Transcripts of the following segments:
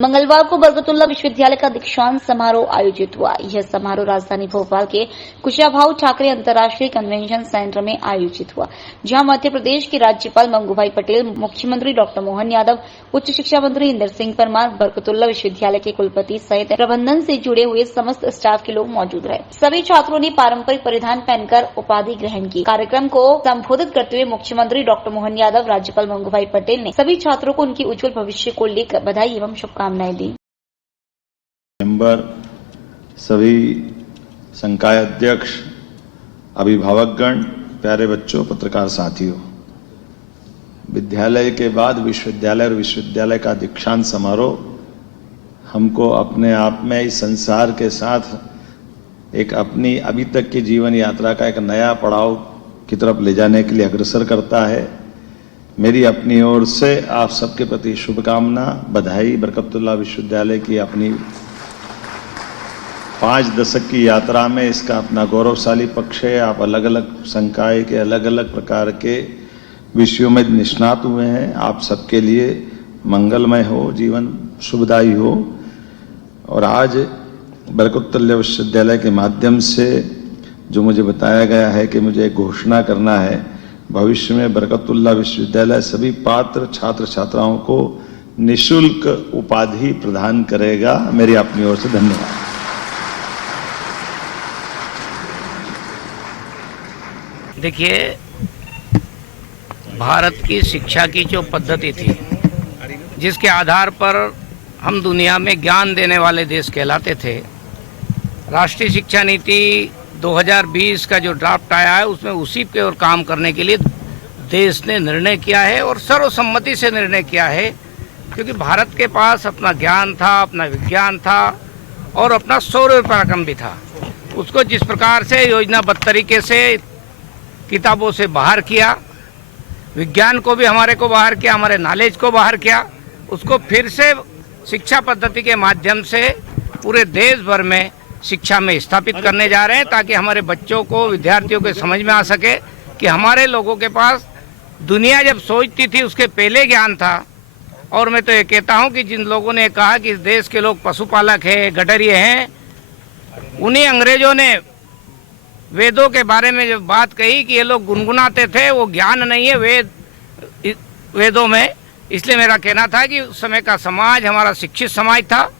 मंगलवार को बरकतुल्लाह विश्वविद्यालय का दीक्षांत समारोह आयोजित हुआ। यह समारोह राजधानी भोपाल के कुशाभाऊ ठाकरे अंतर्राष्ट्रीय कन्वेंशन सेंटर में आयोजित हुआ, जहां मध्य प्रदेश के राज्यपाल मंगूभाई पटेल, मुख्यमंत्री डॉक्टर मोहन यादव, उच्च शिक्षा मंत्री इंदर सिंह परमार, बरकतुल्लाह विश्वविद्यालय के कुलपति सहित प्रबंधन से जुड़े हुए समस्त स्टाफ के लोग मौजूद रहे। सभी छात्रों ने पारंपरिक परिधान पहनकर उपाधि ग्रहण की। कार्यक्रम को संबोधित करते हुए मुख्यमंत्री डॉक्टर मोहन यादव, राज्यपाल मंगूभाई पटेल ने सभी छात्रों को उनके उज्जवल भविष्य को लेकर बधाई एवं शुभकामनाएं दी। मेंबर, सभी संकाय अध्यक्ष, अभिभावकगण, प्यारे बच्चों, पत्रकार साथियों, विद्यालय के बाद विश्वविद्यालय और विश्वविद्यालय का दीक्षांत समारोह हमको अपने आप में इस संसार के साथ एक अपनी अभी तक की जीवन यात्रा का एक नया पड़ाव की तरफ ले जाने के लिए अग्रसर करता है। मेरी अपनी ओर से आप सबके प्रति शुभकामना, बधाई। बरकतुल्लाह विश्वविद्यालय की अपनी 5 दशक की यात्रा में इसका अपना गौरवशाली पक्ष है। आप अलग अलग संकाय के अलग अलग प्रकार के विषयों में निष्णात हुए हैं। आप सबके लिए मंगलमय हो, जीवन शुभदायी हो। और आज बरकतुल्लाह विश्वविद्यालय के माध्यम से जो मुझे बताया गया है कि मुझे एक घोषणा करना है, भविष्य में बरकतुल्लाह विश्वविद्यालय सभी पात्र छात्र छात्राओं को निःशुल्क उपाधि प्रदान करेगा। मेरी अपनी ओर से धन्यवाद। देखिए, भारत की शिक्षा की जो पद्धति थी, जिसके आधार पर हम दुनिया में ज्ञान देने वाले देश कहलाते थे, राष्ट्रीय शिक्षा नीति 2020 का जो ड्राफ्ट आया है, उसमें उसी के ओर काम करने के लिए देश ने निर्णय किया है और सर्वसम्मति से निर्णय किया है, क्योंकि भारत के पास अपना ज्ञान था, अपना विज्ञान था और अपना शौर्य पराक्रम भी था। उसको जिस प्रकार से योजनाबद्ध तरीके से किताबों से बाहर किया, विज्ञान को भी हमारे को बाहर किया, हमारे नॉलेज को बाहर किया, उसको फिर से शिक्षा पद्धति के माध्यम से पूरे देश भर में शिक्षा में स्थापित करने जा रहे हैं, ताकि हमारे बच्चों को, विद्यार्थियों को समझ में आ सके कि हमारे लोगों के पास दुनिया जब सोचती थी उसके पहले ज्ञान था। और मैं तो ये कहता हूँ कि जिन लोगों ने कहा कि इस देश के लोग पशुपालक हैं, गडरिये हैं, उन्हीं अंग्रेजों ने वेदों के बारे में जब बात कही कि ये लोग गुनगुनाते थे, वो ज्ञान नहीं है वेदों में। इसलिए मेरा कहना था कि उस समय का समाज हमारा शिक्षित समाज था,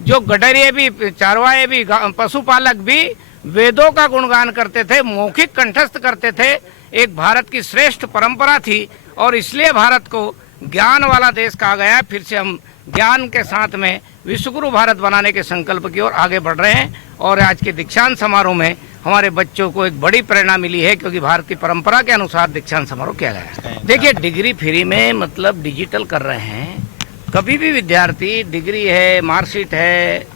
जो गडरिये भी, चारवाए भी, पशुपालक भी वेदों का गुणगान करते थे, मौखिक कंठस्थ करते थे। एक भारत की श्रेष्ठ परंपरा थी और इसलिए भारत को ज्ञान वाला देश कहा गया। फिर से हम ज्ञान के साथ में विश्वगुरु भारत बनाने के संकल्प की ओर आगे बढ़ रहे हैं। और आज के दीक्षांत समारोह में हमारे बच्चों को एक बड़ी प्रेरणा मिली है, क्योंकि भारत की परंपरा के अनुसार दीक्षांत समारोह किया गया है। देखिए, डिग्री फ्री में मतलब डिजिटल कर रहे हैं। कभी भी विद्यार्थी डिग्री है, मार्कशीट है,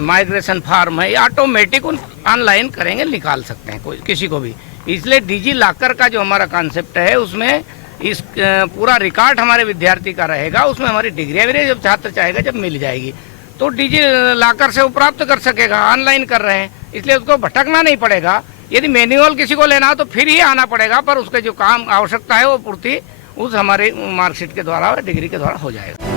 माइग्रेशन फॉर्म है, ऑटोमेटिक ऑनलाइन करेंगे, निकाल सकते हैं कोई किसी को भी। इसलिए डिजी लॉकर का जो हमारा कॉन्सेप्ट है, उसमें इस पूरा रिकॉर्ड हमारे विद्यार्थी का रहेगा। उसमें हमारी डिग्रियाँ भी जब छात्र चाहेगा जब मिल जाएगी तो डिजी लॉकर से वो प्राप्त कर सकेगा। ऑनलाइन कर रहे हैं, इसलिए उसको भटकना नहीं पड़ेगा। यदि मैनुअल किसी को लेना हो तो फिर ही आना पड़ेगा, पर उसके जो काम आवश्यकता है वो पूर्ति उस हमारे मार्कशीट के द्वारा, डिग्री के द्वारा हो जाएगा।